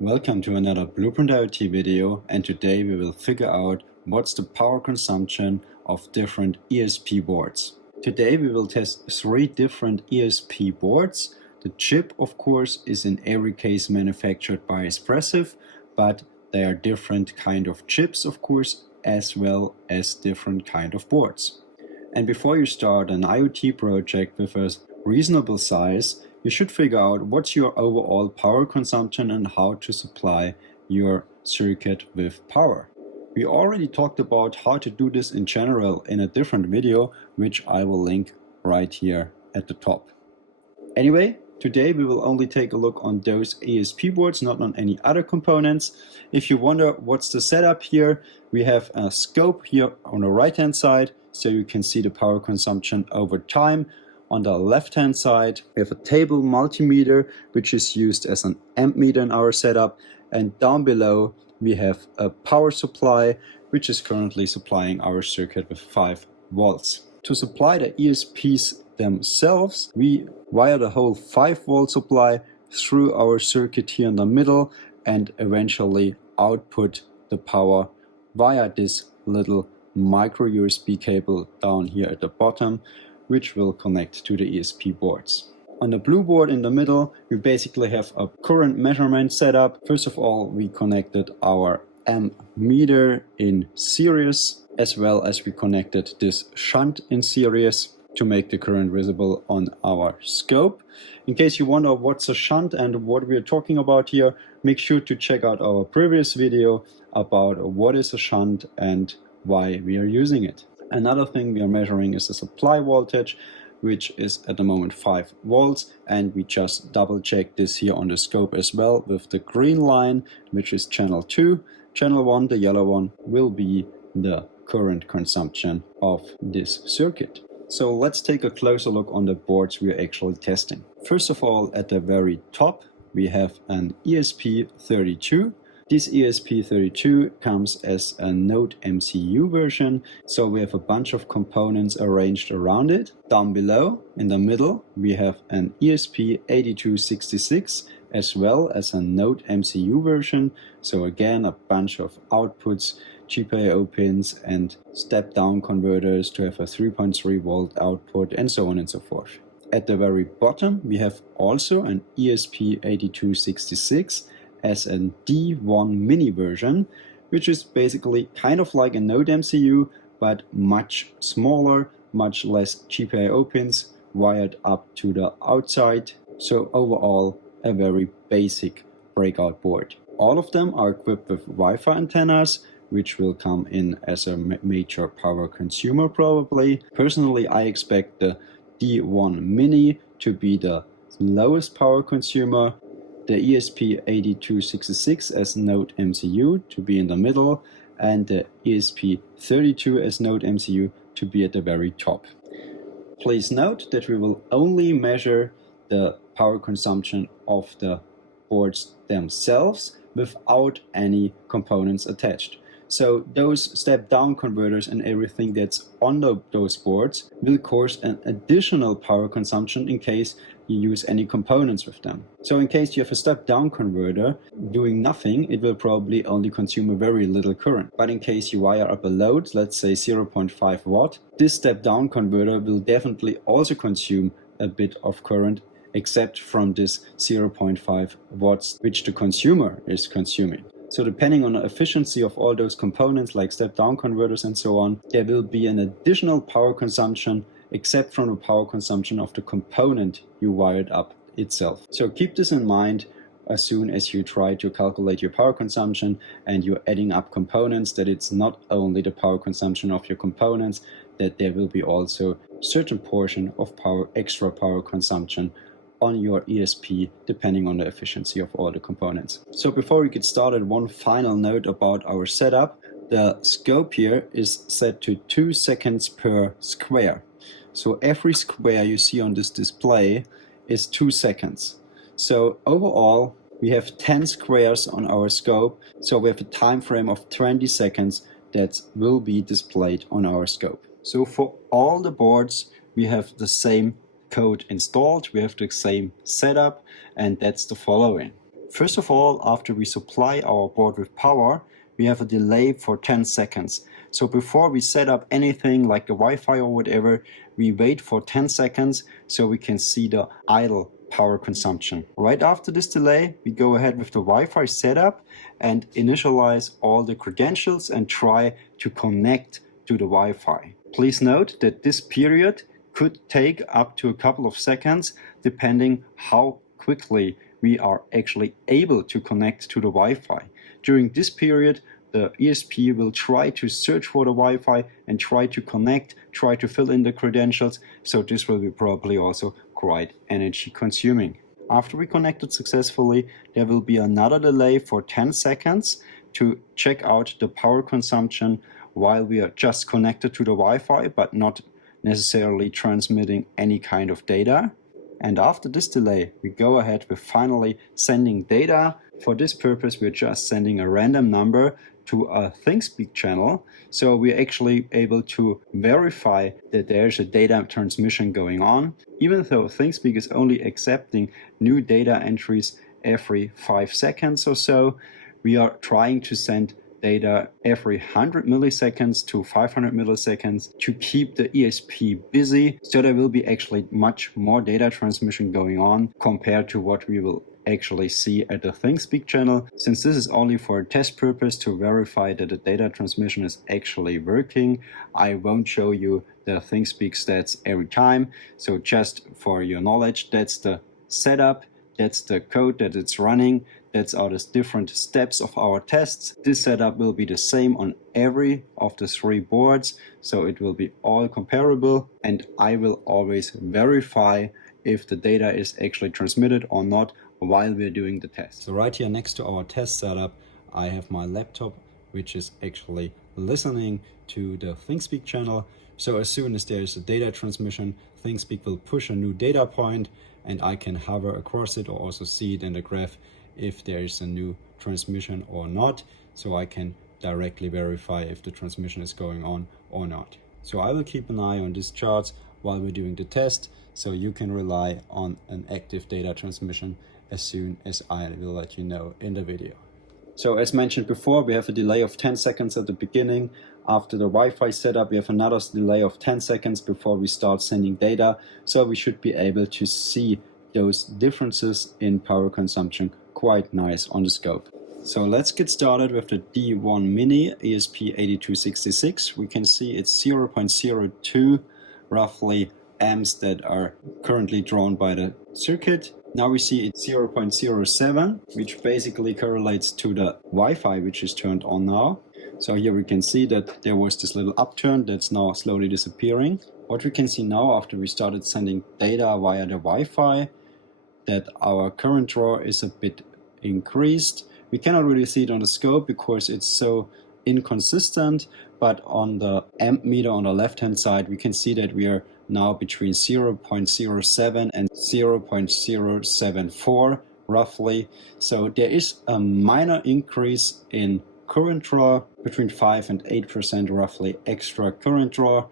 Welcome to another Blueprint IoT video, and today we will figure out what's the power consumption of different ESP boards. Today we will test 3 different ESP boards. The chip, of course, is in every case manufactured by Espressif, but they are different kind of chips, of course, as well as different kind of boards. And before you start an IoT project with a reasonable size, you should figure out what's your overall power consumption and how to supply your circuit with power. We already talked about how to do this in general in a different video, which I will link right here at the top. Anyway, today we will only take a look on those ESP boards, not on any other components. If you wonder what's the setup here, we have a scope here on the right hand side, so you can see the power consumption over time. On the left hand side, we have a table multimeter, which is used as an amp meter in our setup. And down below, we have a power supply, which is currently supplying our circuit with 5 volts. To supply the ESPs themselves, we wire the whole 5-volt supply through our circuit here in the middle and eventually output the power via this little micro USB cable down here at the bottom, which will connect to the ESP boards. On the blue board in the middle, we basically have a current measurement setup. First of all, we connected our amp meter in series, as well as we connected this shunt in series to make the current visible on our scope. In case you wonder what's a shunt and what we're talking about here, make sure to check out our previous video about what is a shunt and why we are using it. Another thing we are measuring is the supply voltage, which is at the moment 5 volts, and we just double check this here on the scope as well with the green line, which is channel 2. Channel 1, the yellow one, will be the current consumption of this circuit. So let's take a closer look on the boards we are actually testing. First of all, at the very top, we have an ESP32. This ESP32 comes as a Node MCU version, so we have a bunch of components arranged around it. Down below, in the middle, we have an ESP8266 as well as a Node MCU version. So again, a bunch of outputs, GPIO pins and step-down converters to have a 3.3 volt output and so on and so forth. At the very bottom, we have also an ESP8266 as a D1 mini version, which is basically kind of like a Node MCU, but much smaller, much less GPIO pins wired up to the outside. So overall, a very basic breakout board. All of them are equipped with Wi-Fi antennas, which will come in as a major power consumer probably. Personally, I expect the D1 mini to be the lowest power consumer, the ESP8266 as Node MCU to be in the middle, and the ESP32 as Node MCU to be at the very top. Please note that we will only measure the power consumption of the boards themselves without any components attached. So those step-down converters and everything that's on those boards will cause an additional power consumption in case you use any components with them. So in case you have a step-down converter doing nothing, it will probably only consume a very little current. But in case you wire up a load, let's say 0.5 watt, this step-down converter will definitely also consume a bit of current, except from this 0.5 watts which the consumer is consuming. So depending on the efficiency of all those components like step-down converters and so on, there will be an additional power consumption except from the power consumption of the component you wired up itself. So keep this in mind as soon as you try to calculate your power consumption and you're adding up components, that it's not only the power consumption of your components, that there will be also a certain portion of extra power consumption on your ESP depending on the efficiency of all the components. So before we get started, one final note about our setup. The scope here is set to 2 seconds per square. So every square you see on this display is 2 seconds. So overall we have 10 squares on our scope, so we have a time frame of 20 seconds that will be displayed on our scope. So for all the boards we have the same code installed, we have the same setup, and that's the following. First of all, after we supply our board with power, we have a delay for 10 seconds. So before we set up anything like the Wi-Fi or whatever, we wait for 10 seconds so we can see the idle power consumption. Right after this delay, we go ahead with the Wi-Fi setup and initialize all the credentials and try to connect to the Wi-Fi. Please note that this period could take up to a couple of seconds depending how quickly we are actually able to connect to the Wi-Fi. During this period, the ESP will try to search for the Wi-Fi and try to connect, try to fill in the credentials, so this will be probably also quite energy consuming. After we connected successfully, there will be another delay for 10 seconds to check out the power consumption while we are just connected to the Wi-Fi but not necessarily transmitting any kind of data. And after this delay, we go ahead with finally sending data. For this purpose, we're just sending a random number to a ThingSpeak channel. So we're actually able to verify that there's a data transmission going on, even though ThingSpeak is only accepting new data entries every 5 seconds or so. We are trying to send data every 100 milliseconds to 500 milliseconds to keep the ESP busy. So there will be actually much more data transmission going on compared to what we will actually see at the ThingSpeak channel. Since this is only for a test purpose to verify that the data transmission is actually working, I won't show you the ThingSpeak stats every time. So just for your knowledge, that's the setup, that's the code that it's running. That's all the different steps of our tests. This setup will be the same on every of the 3 boards, so it will be all comparable, and I will always verify if the data is actually transmitted or not while we're doing the test. So right here next to our test setup, I have my laptop, which is actually listening to the ThingSpeak channel. So as soon as there is a data transmission, ThingSpeak will push a new data point, and I can hover across it or also see it in the graph if there is a new transmission or not, so I can directly verify if the transmission is going on or not. So I will keep an eye on these charts while we're doing the test, so you can rely on an active data transmission as soon as I will let you know in the video. So as mentioned before, we have a delay of 10 seconds at the beginning. After the Wi-Fi setup, we have another delay of 10 seconds before we start sending data, so we should be able to see those differences in power consumption quite nice on the scope. So let's get started with the D1 Mini ESP8266. We can see it's 0.02 roughly amps that are currently drawn by the circuit. Now we see it's 0.07, which basically correlates to the Wi-Fi, which is turned on now. So here we can see that there was this little upturn that's now slowly disappearing. What we can see now after we started sending data via the Wi-Fi, that our current draw is a bit increased. We cannot really see it on the scope because it's so inconsistent, but on the amp meter on the left hand side we can see that we are now between 0.07 and 0.074 roughly. So there is a minor increase in current draw, between 5 and 8% roughly extra current draw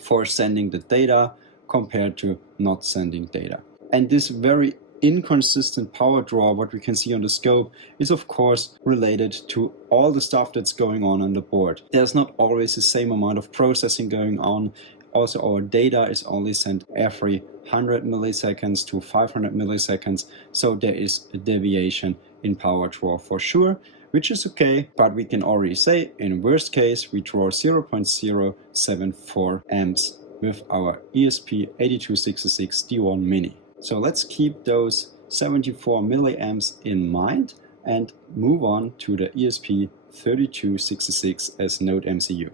for sending the data compared to not sending data. And this very inconsistent power draw, what we can see on the scope, is of course related to all the stuff that's going on the board. There's not always the same amount of processing going on. Also, our data is only sent every 100 milliseconds to 500 milliseconds, so there is a deviation in power draw for sure, which is okay, but we can already say in worst case we draw 0.074 amps with our ESP8266 D1 Mini. So let's keep those 74 milliamps in mind and move on to the ESP3266 as node MCU.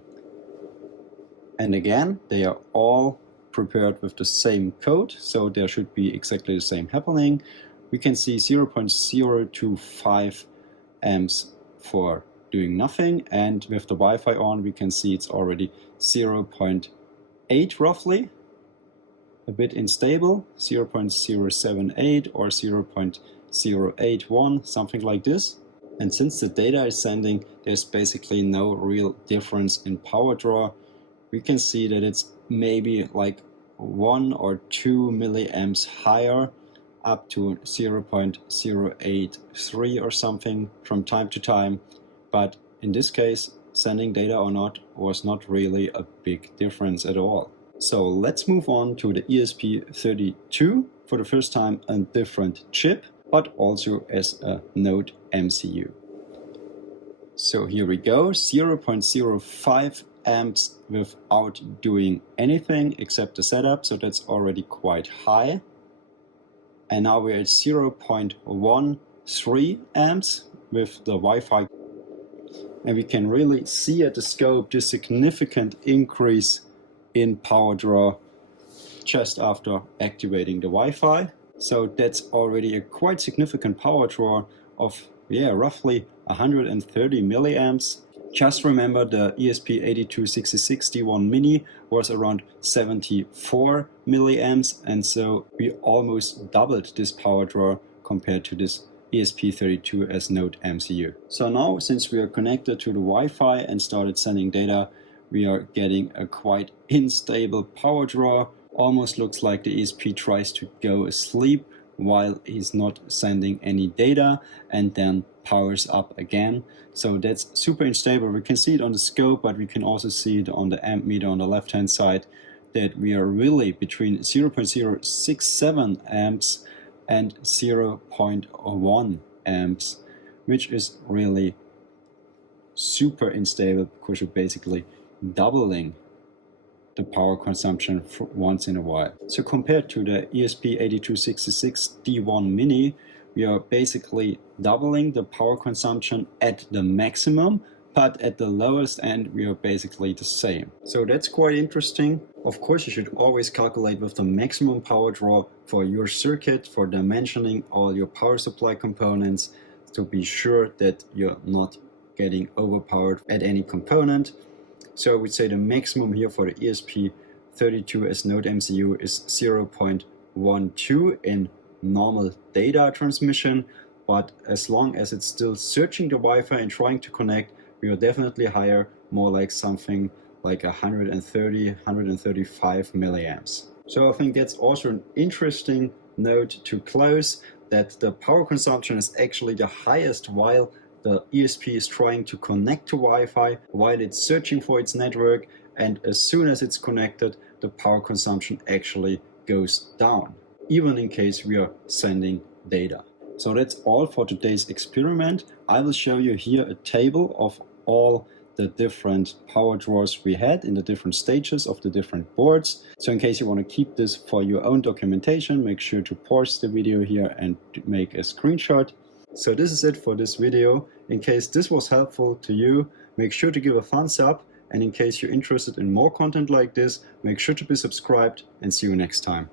And again, they are all prepared with the same code, so there should be exactly the same happening. We can see 0.025 amps for doing nothing, and with the Wi-Fi on we can see it's already 0.8 roughly. A bit unstable, 0.078 or 0.081, something like this. And since the data is sending, there's basically no real difference in power draw. We can see that it's maybe like 1 or 2 milliamps higher up to 0.083 or something from time to time, but in this case, sending data or not was not really a big difference at all. So let's move on to the ESP32, for the first time a different chip, but also as a node MCU. So here we go, 0.05 amps without doing anything except the setup, so that's already quite high. And now we're at 0.13 amps with the Wi-Fi. And we can really see at the scope the significant increase in power draw just after activating the Wi-Fi. So that's already a quite significant power draw of roughly 130 milliamps. Just remember the ESP8266 D1 Mini was around 74 milliamps, and so we almost doubled this power draw compared to this ESP32 as node MCU. So now, since we are connected to the Wi-Fi and started sending data, we are getting a quite unstable power draw. Almost looks like the ESP tries to go asleep while he's not sending any data, and then powers up again. So that's super unstable. We can see it on the scope, but we can also see it on the amp meter on the left hand side, that we are really between 0.067 amps and 0.1 amps, which is really super unstable because you're basically doubling the power consumption for once in a while. So compared to the ESP8266 D1 Mini, we are basically doubling the power consumption at the maximum, but at the lowest end we are basically the same. So that's quite interesting. Of course, you should always calculate with the maximum power draw for your circuit, for dimensioning all your power supply components, to be sure that you're not getting overpowered at any component. So I would say the maximum here for the ESP32 as node MCU is 0.12 in normal data transmission, but as long as it's still searching the Wi-Fi and trying to connect, we are definitely higher, more like something like 130, 135 milliamps. So I think that's also an interesting note to close, that the power consumption is actually the highest while the ESP is trying to connect to Wi-Fi, while it's searching for its network, and as soon as it's connected, the power consumption actually goes down, even in case we are sending data. So that's all for today's experiment. I will show you here a table of all the different power draws we had in the different stages of the different boards. So in case you want to keep this for your own documentation, make sure to pause the video here and make a screenshot. So this is it for this video. In case this was helpful to you, make sure to give a thumbs up, and in case you're interested in more content like this, make sure to be subscribed, and see you next time.